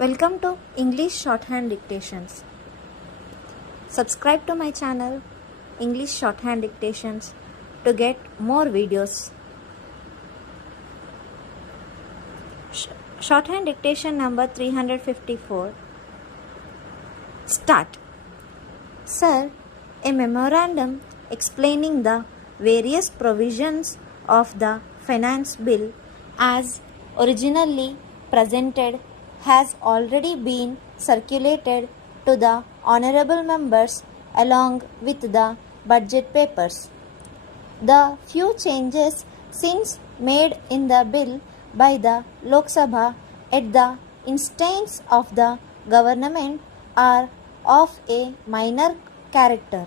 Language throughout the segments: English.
Welcome to English Shorthand Dictations. Subscribe to my channel English Shorthand Dictations to get more videos. Shorthand dictation number 354. Start. Sir, a memorandum explaining the various provisions of the finance bill as originally presented has already been circulated to the honorable members along with the budget papers. The few changes since made in the bill by the Lok Sabha at the instance of the government are of a minor character.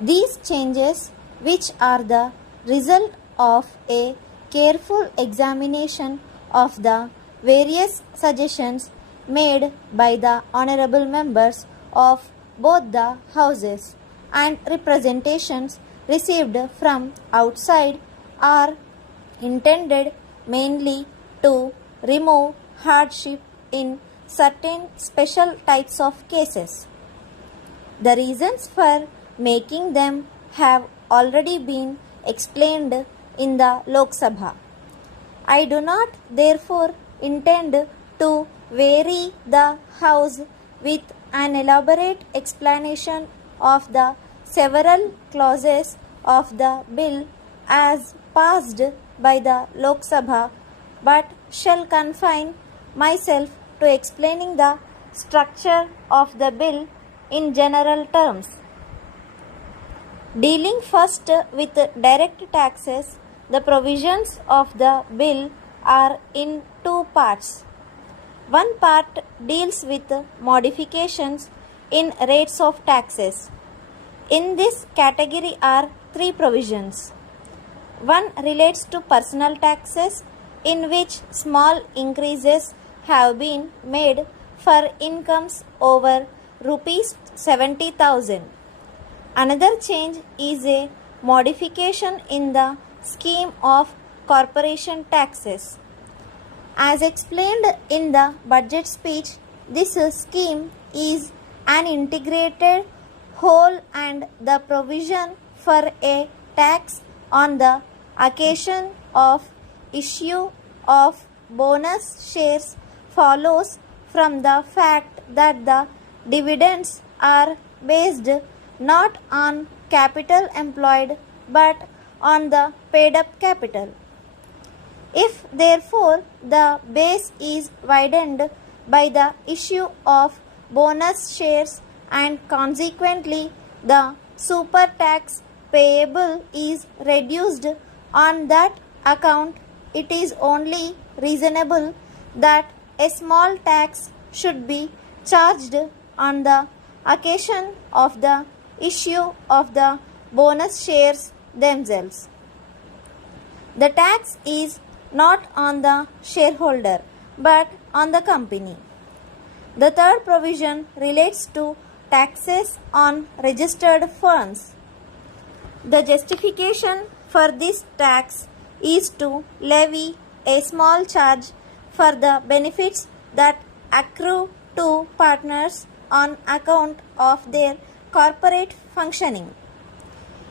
These changes, which are the result of a careful examination of the various suggestions made by the honorable members of both the houses and representations received from outside, are intended mainly to remove hardship in certain special types of cases. The reasons for making them have already been explained in the Lok Sabha. I do not therefore intend to vary the House with an elaborate explanation of the several clauses of the bill as passed by the Lok Sabha, but shall confine myself to explaining the structure of the bill in general terms. Dealing first with direct taxes, the provisions of the bill are in two parts. One part deals with modifications in rates of taxes. In this category are three provisions. One relates to personal taxes, in which small increases have been made for incomes over rupees 70,000. Another change is a modification in the scheme of corporation taxes. As explained in the budget speech, this scheme is an integrated whole, and the provision for a tax on the occasion of issue of bonus shares follows from the fact that the dividends are based not on capital employed but on the paid up capital. If therefore the base is widened by the issue of bonus shares and consequently the super tax payable is reduced on that account, it is only reasonable that a small tax should be charged on the occasion of the issue of the bonus shares themselves. The tax is not on the shareholder but on the company. The third provision relates to taxes on registered firms. The justification for this tax is to levy a small charge for the benefits that accrue to partners on account of their corporate functioning.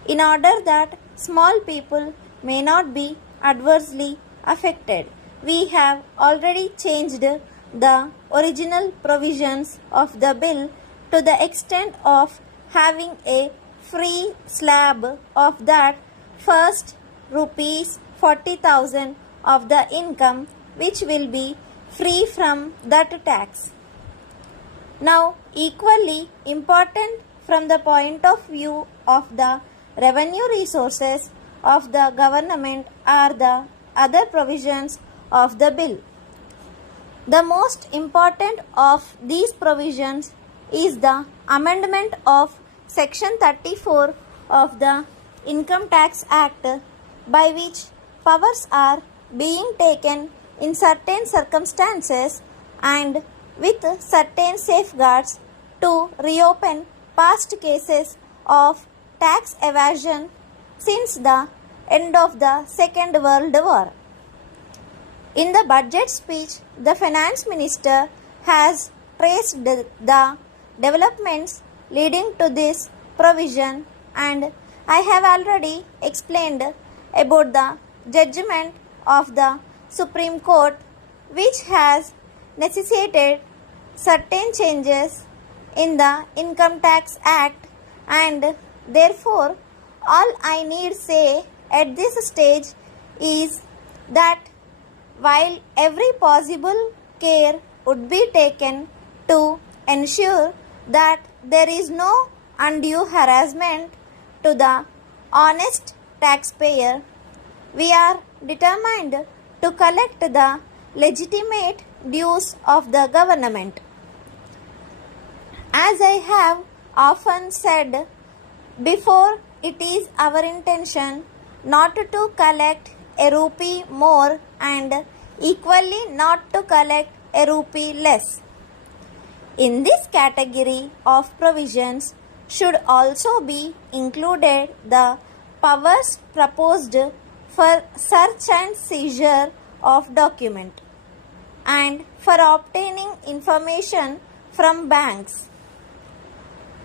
In order that small people may not be adversely affected, we have already changed the original provisions of the bill to the extent of having a free slab of that first rupees 40,000 of the income, which will be free from that tax. Now, equally important from the point of view of the revenue resources of the government are the other provisions of the bill. The most important of these provisions is the amendment of Section 34 of the Income Tax Act, by which powers are being taken in certain circumstances and with certain safeguards to reopen past cases of tax evasion since the end of the Second World War. In the budget speech, the finance minister has traced the developments leading to this provision, and I have already explained about the judgment of the Supreme Court, which has necessitated certain changes in the Income Tax Act, and therefore all I need say at this stage is that while every possible care would be taken to ensure that there is no undue harassment to the honest taxpayer, we are determined to collect the legitimate dues of the government. As I have often said before, it is our intention not to collect a rupee more and equally not to collect a rupee less. In this category of provisions should also be included the powers proposed for search and seizure of document and for obtaining information from banks.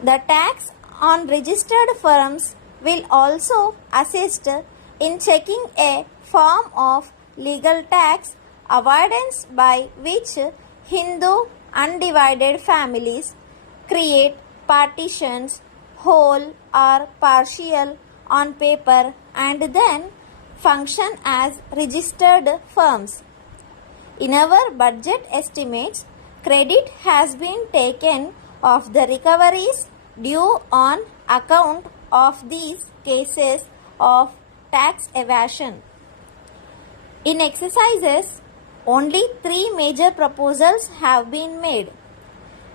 The tax on registered firms will also assist in checking a form of legal tax avoidance by which Hindu undivided families create partitions, whole or partial, on paper and then function as registered firms. In our budget estimates, credit has been taken of the recoveries due on account of these cases of tax evasion. In exercises, only 3 major proposals have been made.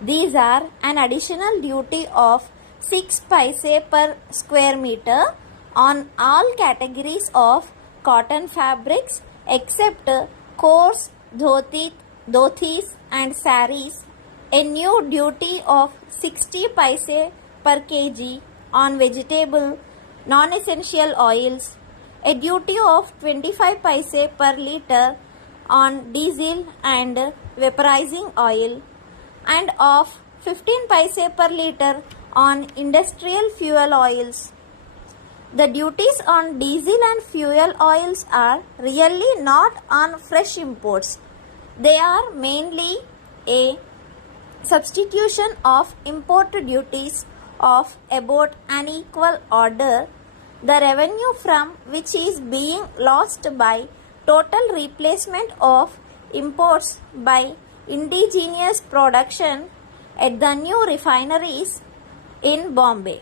These are an additional duty of 6 paise per square meter on all categories of cotton fabrics except coarse dhotis and saris, a new duty of 60 paise per kg on vegetable non-essential oils, a duty of 25 paise per liter on diesel and vaporizing oil, and of 15 paise per liter on industrial fuel oils. The duties on diesel and fuel oils are really not on fresh imports. They are mainly a substitution of import duties of about an equal order, the revenue from which is being lost by total replacement of imports by indigenous production at the new refineries in Bombay.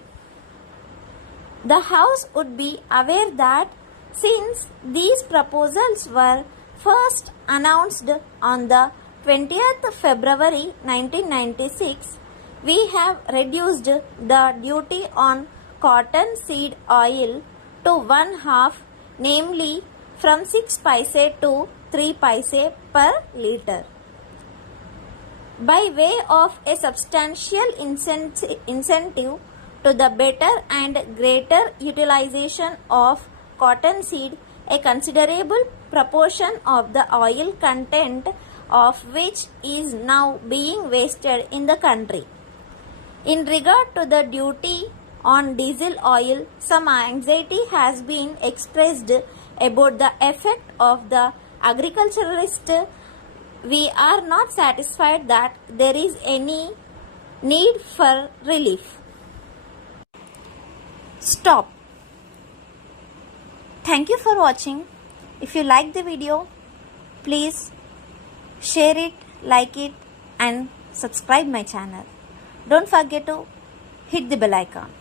The House would be aware that since these proposals were first announced on the 20th February 1996, we have reduced the duty on cotton seed oil to 1/2, namely from 6 paise to 3 paise per liter. By way of a substantial incentive to the better and greater utilization of cotton seed, a considerable proportion of the oil content of which is now being wasted in the country. In regard to the duty on diesel oil, some anxiety has been expressed about the effect of the agriculturalist. We are not satisfied that there is any need for relief. Stop. Thank you for watching. If you like the video, please share it, like it, and subscribe my channel. Don't forget to hit the bell icon.